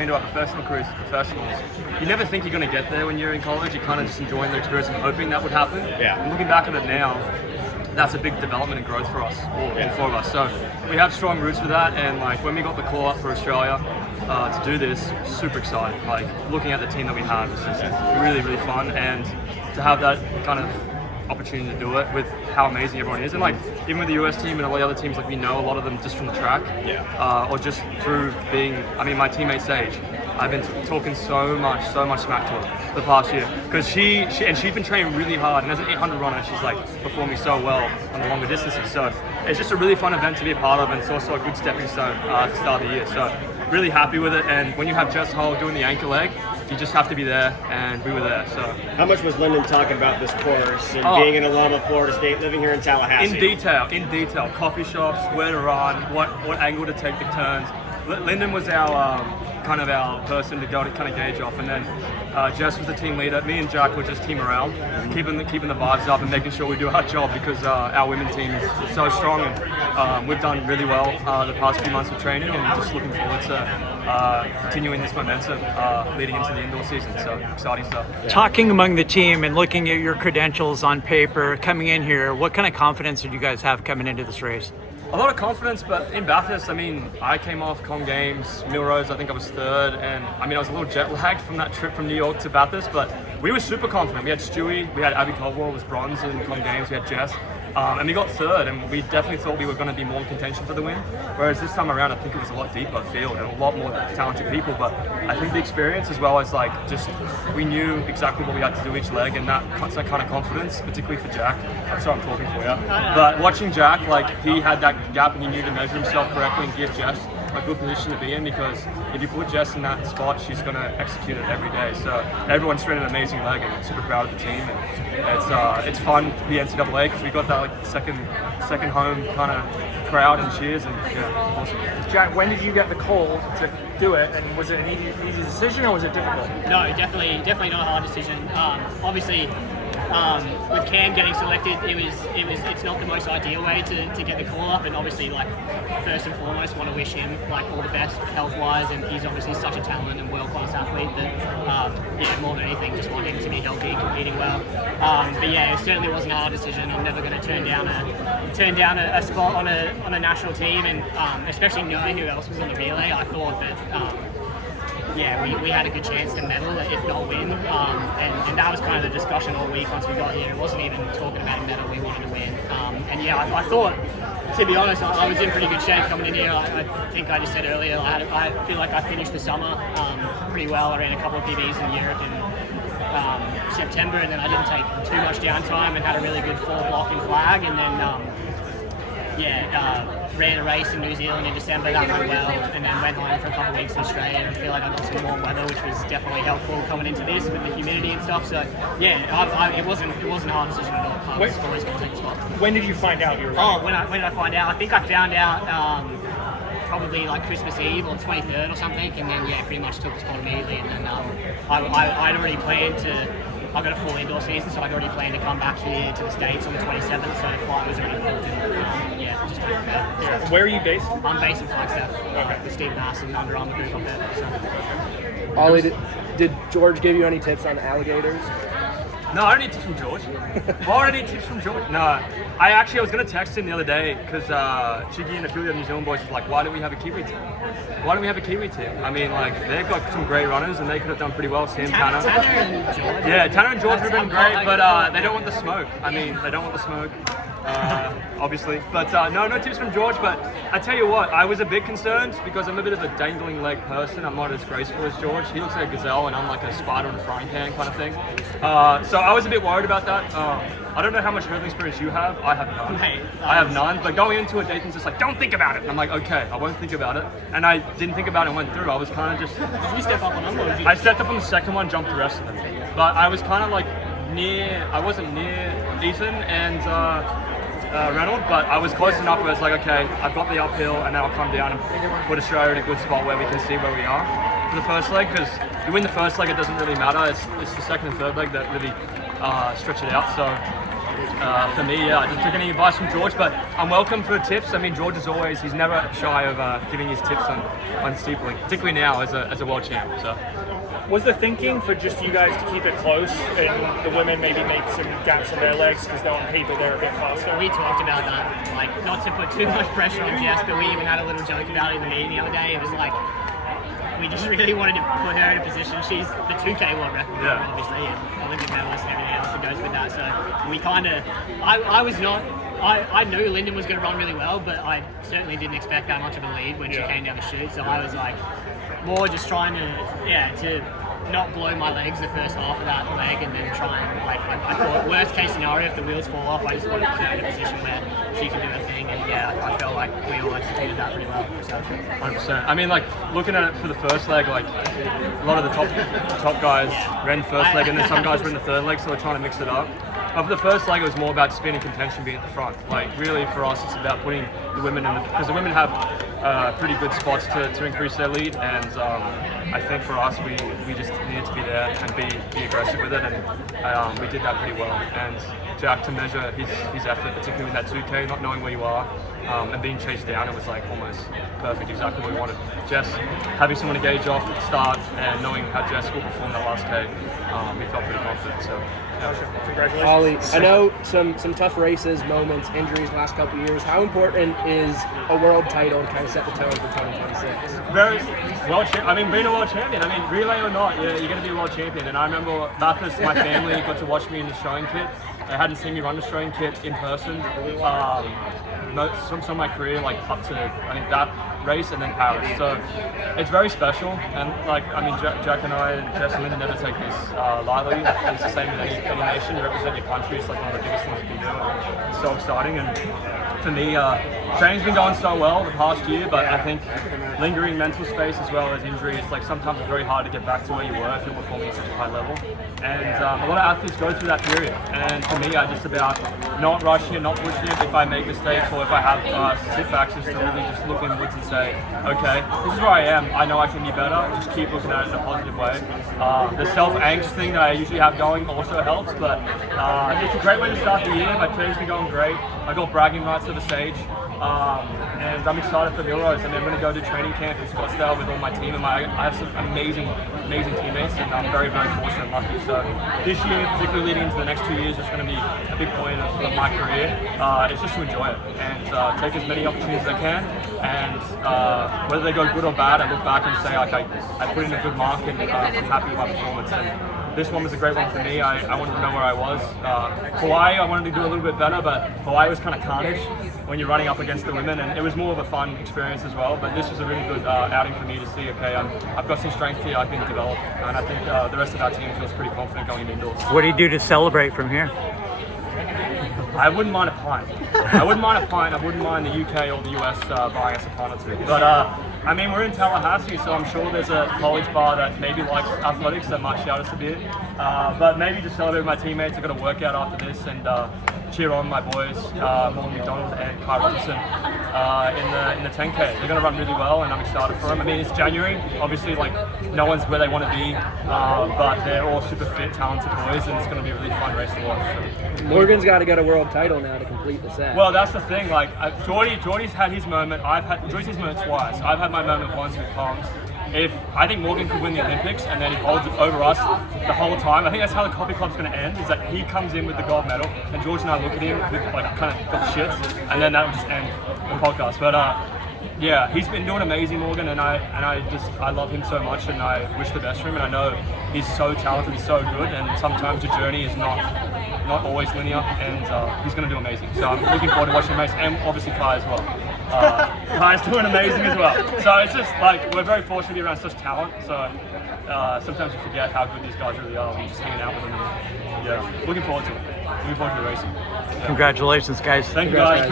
going into our professional careers as professionals, you never think you're going to get there when you're in college. You're kind of just enjoying the experience and hoping that would happen. Yeah. And looking back at it now, that's a big development and growth for us, all four of us. So we have strong roots with that, and like when we got the call up for Australia to do this, super excited. Like looking at the team that we had was just really, really fun, and to have that kind of opportunity to do it with how amazing everyone is, and like even with the US team and all the other teams, like we know a lot of them just from the track, or just through being. I mean, my teammate Sage, I've been talking so much smack to her the past year because she's been training really hard, and as an 800 runner, she's like performing so well on the longer distances. So it's just a really fun event to be a part of, and it's also a good stepping stone to start the year. So really happy with it. And when you have Jess Hull doing the anchor leg, you just have to be there, and we were there. So how much was Lyndon talking about this course and being an alum of Florida State, living here in Tallahassee? In detail, coffee shops, where to run, what angle to take the turns. Lyndon was our kind of our person to go to kind of gauge off, and then Jess was the team leader. Me and Jack were just team morale, keeping the vibes up and making sure we do our job, because our women's team is so strong, and we've done really well the past few months of training, and just looking forward to continuing this momentum leading into the indoor season. So exciting stuff. Talking among the team and looking at your credentials on paper coming in here, what kind of confidence did you guys have coming into this race? A lot of confidence, but in Bathurst, I mean, I came off Com Games, Millrose, I think I was third, and I mean, I was a little jet lagged from that trip from New York to Bathurst, but we were super confident. We had Stewie, we had Abby Caldwell was bronze in Com Games, we had Jess, and we got third, and we definitely thought we were going to be more in contention for the win. Whereas this time around, I think it was a lot deeper field and a lot more talented people, but I think the experience, as well as like just we knew exactly what we had to do each leg, and that kind of confidence, particularly for Jack. I'm sorry I'm talking for you, but watching Jack, like he had that gap and he knew to measure himself correctly and give Jess a good position to be in, because if you put Jess in that spot, she's going to execute it every day. So everyone's ran an amazing leg, and I'm super proud of the team, and it's fun to be NCAA because we got that like second home kind of crowd and cheers, and awesome. Jack, when did you get the call to do it, and was it an easy decision or was it difficult? No, definitely not a hard decision. Obviously, with Cam getting selected, it's not the most ideal way to get the call up, and obviously, like, first and foremost, want to wish him like all the best health-wise, and he's obviously such a talent and world-class athlete that more than anything, just want him to be healthy and competing well. But yeah, it certainly wasn't a hard decision. I'm never going to turn down a spot on a national team, and especially knowing who else was in the relay, I thought that. We had a good chance to medal, if not win, and that was kind of the discussion all week once we got here. It wasn't even talking about a medal, we wanted to win. I thought, to be honest, I was in pretty good shape coming in here. I think I just said earlier, I feel like I finished the summer pretty well. I ran a couple of PBs in Europe in September, and then I didn't take too much downtime and had a really good fall block and flag, and then ran a race in New Zealand in December, that went well, and then went home for a couple of weeks in Australia, and I feel like I got some warm weather, which was definitely helpful coming into this with the humidity and stuff. So it wasn't a hard decision at all. I was always going to take the spot. When did you find out you were running? When did I find out? I think I found out probably like Christmas Eve or 23rd or something, and then pretty much took the spot immediately, and then I'd already planned to. I've got a full indoor season, so I'd already planned to come back here to the States on the 27th, so the flight was already booked, and just went from there. Yeah. Where are you based? I'm based in Flagstaff, with Steve Bass and Under Armour group up there. So. Ollie, did George give you any tips on alligators? No, I don't need tips from George. Why would I need tips from George? No, I was going to text him the other day because Chiggy and a few of the New Zealand boys was like, why don't we have a Kiwi team? Why don't we have a Kiwi team? I mean, like, they've got some great runners and they could have done pretty well. Tanner and George. Yeah, Tanner and George would have been great, but they don't want the smoke. I mean, they don't want the smoke. Obviously, but no tips from George. But I tell you what, I was a bit concerned because I'm a bit of a dangling leg person. I'm not as graceful as George. He looks like a gazelle, and I'm like a spider in a frying pan kind of thing. So I was a bit worried about that. I don't know how much hurdling experience you have. I have none. I have none. But going into it, Dathan's just like, don't think about it. And I'm like, okay, I won't think about it. And I didn't think about it and went through. I was kind of just. Did you step up on them? Or did you... I stepped up on the second one, jumped the rest of them. But I was kind of like I wasn't near Ethan and Reynolds, but I was close enough where it's like, okay, I've got the uphill, and then I'll come down and put Australia in a good spot where we can see where we are for the first leg, because you win the first leg, it doesn't really matter. It's the second and third leg that really stretch it out. So For me, yeah, I didn't take any advice from George, but I'm welcome for tips. I mean, George is always, he's never shy of giving his tips on steepling, particularly now as a world champ. So. Was the thinking for just you guys to keep it close and the women maybe make some gaps in their legs because on paper they're a bit faster? We talked about that, like not to put too much pressure on Jess, but we even had a little joke about it in the meeting the other day. It was like we just really wanted to put her in a position. She's the 2K world record, obviously, and Olympic medalist and everything else that goes with that. So we kind of, I was not. I knew Lyndon was going to run really well, but I certainly didn't expect that much of a lead when she came down the chute. So I was like, more just trying to not blow my legs the first half of that leg, and then try and I thought worst case scenario if the wheels fall off, I just wanted to put her in a position where she could do her thing, and I felt like we all executed that pretty well. So. 100%. I mean, like looking at it for the first leg, like a lot of the top guys ran the first leg, and then some guys ran the third leg, so they're trying to mix it up. But for the first leg, it was more about just being in contention, being at the front. Like really, for us, it's about putting the women in because the women have pretty good spots to increase their lead, and I think for us, we just needed to be there and be aggressive with it, and we did that pretty well. And Jack, to measure his effort, particularly in that 2K, not knowing where you are and being chased down, it was like almost perfect, exactly what we wanted. Jess, having someone to gauge off at the start and knowing how Jess will perform that last K, we felt pretty confident. So. Congratulations. Ollie, I know some tough races, moments, injuries last couple of years. How important is a world title to kind of set the tone for 2026? Very world champion. I mean, being a world champion. I mean, relay or not, you're going to be a world champion. And I remember Bathurst, my family got to watch me in the Australian kit. They hadn't seen me run the Australian kit in person. Some of my career, like up to I think that race and then Paris. So it's very special. And like I mean, Jack and I, Jess and Linda never take this lightly. It's the same in any nation. You represent your country. It's like one of the biggest things you can do. It's so exciting. And for me, training's been going so well the past year, but I think lingering mental space as well as injury, it's like sometimes it's very hard to get back to where you were if you're performing at such a high level. And a lot of athletes go through that period. And for me, I just about not rushing it, not pushing it. If I make mistakes or if I have setbacks, just to really just look inwards and say, okay, this is where I am. I know I can be better. Just keep looking at it in a positive way. The self-angst thing that I usually have going also helps, but it's a great way to start the year. My training's been going great. I got bragging rights to the stage. And I'm excited for Milrose. I mean, I'm going to go to training camp in Scottsdale with all my team, and I have some amazing teammates, and I'm very, very fortunate and lucky. So this year, particularly leading into the next 2 years, is going to be a big point of my career. It's just to enjoy it and take as many opportunities as I can. And whether they go good or bad, I look back and say, like, I put in a good mark, and I'm happy with my performance. And this one was a great one for me. I wanted to know where I was. Hawaii, I wanted to do a little bit better, but Hawaii was kind of carnage when you're running up against the women, and it was more of a fun experience as well. But this was a really good outing for me to see, okay, I've got some strength here I can develop, and I think the rest of our team feels pretty confident going into indoors. What do you do to celebrate from here? I wouldn't mind a pint. I wouldn't mind the UK or the US buying us a pint or two. But I mean, we're in Tallahassee, so I'm sure there's a college bar that maybe likes athletics that might shout us a bit. But maybe just celebrate with my teammates. I've got a workout after this and cheer on my boys, Morgan McDonald and Kai Robinson in the 10K. They're going to run really well, and I'm excited for them. I mean, it's January. Obviously, like no one's where they want to be, but they're all super fit, talented boys, and it's going to be a really fun race to watch. Morgan's got to get a world title now to complete the set. Well, that's the thing. Like Jordy's had his moment. Jordy's his moment twice. I've had my moment once with Combs. If I think Morgan could win the Olympics and then he holds it over us the whole time, I think that's how the Coffee Club's going to end. Is that he comes in with the gold medal and George and I look at him with like kind of got the shits, and then that would just end the podcast. But yeah, he's been doing amazing, Morgan, and I love him so much, and I wish the best for him. And I know he's so talented and so good, and sometimes the journey is not always linear, and he's going to do amazing. So I'm looking forward to watching him race, and obviously Kai as well. Kai's doing amazing as well. So it's just like we're very fortunate to be around such talent. So sometimes we forget how good these guys really are. We're just hanging out with them. And, yeah, looking forward to it. Looking forward to the racing. Yeah. Congratulations, guys. Thank you, guys.